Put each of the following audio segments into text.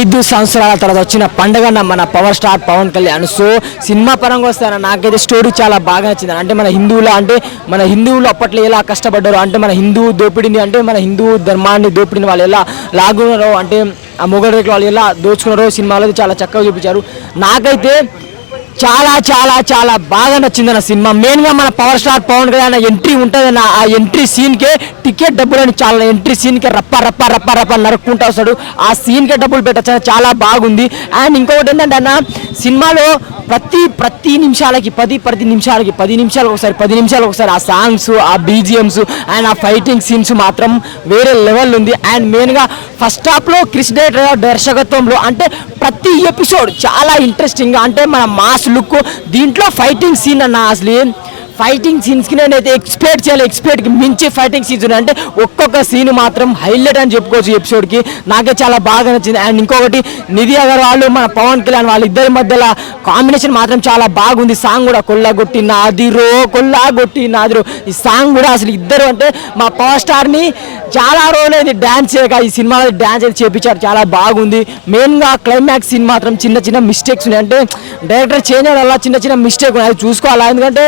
5 సంవత్సరాల తర్వాత వచ్చిన పండుగ మన power star Pawan Kalyan. So cinema పరంగా వస్తాను నాకైతే స్టోరీ చాలా బాగా నచ్చింది. అంటే మన హిందువులు అప్పట్లో ఎలా కష్టపడ్డారు, అంటే మన హిందూ దోపిడీని, అంటే మన హిందూ ధర్మాన్ని దోపిడీని వాళ్ళు ఎలా లాగున్నారో, అంటే ఆ మొగల్ రేకులు వాళ్ళు ఎలా దోచుకున్నారో సినిమాలో చాలా చక్కగా చూపించారు. నాకైతే చాలా చాలా చాలా బాగా నచ్చింది నా సినిమా. మెయిన్గా మన power star Pawan Kalyan entry ఉంటుంది. ఆ ఎంట్రీ సీన్కే టికెట్ డబ్బులని చాలా ఎంట్రీ సీన్కే రప్ప నరుక్కుంటూ వస్తాడు. ఆ సీన్కే డబ్బులు పెట్టచ్చు, చాలా బాగుంది. అండ్ ఇంకొకటి ఏంటంటే అన్న సినిమాలో ప్రతి నిమిషాలకి 10 నిమిషాలకు ఒకసారి ఆ సాంగ్స్, ఆ బీజిఎమ్స్ అండ్ ఆ ఫైటింగ్ సీన్స్ మాత్రం వేరే లెవెల్ ఉంది. అండ్ మెయిన్గా ఫస్ట్ హాఫ్లో క్రిష్ దర్శకత్వంలో అంటే ప్రతి ఎపిసోడ్ చాలా ఇంట్రెస్టింగ్గా, అంటే మన మాస్ లుక్ దీంట్లో ఫైటింగ్ సీన్ అన్న అసలు ఫైటింగ్ సీన్స్కి నేనైతే ఎక్స్పెక్ట్కి మించి ఫైటింగ్ సీన్స్ ఉన్నాయి. అంటే ఒక్కొక్క సీన్ మాత్రం హైలైట్ అని చెప్పుకోవచ్చు ఎపిసోడ్కి. నాకే చాలా బాగా నచ్చింది. అండ్ ఇంకొకటి నిధి అగర్వాల్ మన పవన్ కళ్యాణ్ వాళ్ళిద్దరి మధ్యలో కాంబినేషన్ మాత్రం చాలా బాగుంది. సాంగ్ కూడా కొల్లగొట్టి నాదిరో ఈ సాంగ్ కూడా అసలు ఇద్దరు అంటే మా పవర్ స్టార్ని చాలా రోజులైంది డ్యాన్స్ చేయక, ఈ సినిమాలో డ్యాన్స్ అయితే చేపించారు, చాలా బాగుంది. మెయిన్గా క్లైమాక్స్ సీన్ మాత్రం చిన్న మిస్టేక్స్ ఉన్నాయి. అంటే డైరెక్టర్ చేంజ్ అవ్వడం వల్ల చిన్న మిస్టేక్ ఉన్నాయి, అది చూసుకోవాలి. ఎందుకంటే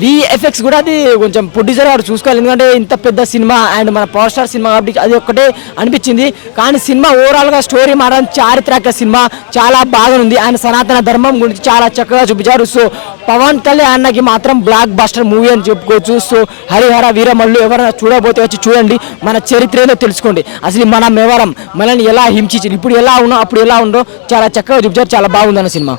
VFX కూడా అది కొంచెం ప్రొడ్యూసర్ గారు చూసుకోవాలి. ఎందుకంటే ఇంత పెద్ద సినిమా అండ్ మన పవర్ స్టార్ సినిమా కాబట్టి అది ఒక్కటే అనిపించింది. కానీ సినిమా ఓవరాల్గా స్టోరీ మాత్రం చారిత్రక సినిమా చాలా బాగుంది. ఆయన సనాతన ధర్మం గురించి చాలా చక్కగా చూపించారు. సో పవన్ కళ్యాణ్ అన్నకి మాత్రం బ్లాక్ బస్టర్ మూవీ అని చెప్పుకోవచ్చు. సో హరిహర వీరమల్లు ఎవరైనా చూడబోతే వచ్చి చూడండి, మన చరిత్ర ఏదో తెలుసుకోండి. అసలు మనం ఎవరం, మనల్ని ఎలా హింసించారు, ఇప్పుడు ఎలా ఉన్నాం, అప్పుడు ఎలా ఉండో చాలా చక్కగా చూపించారు. చాలా బాగుంది అన్న సినిమా.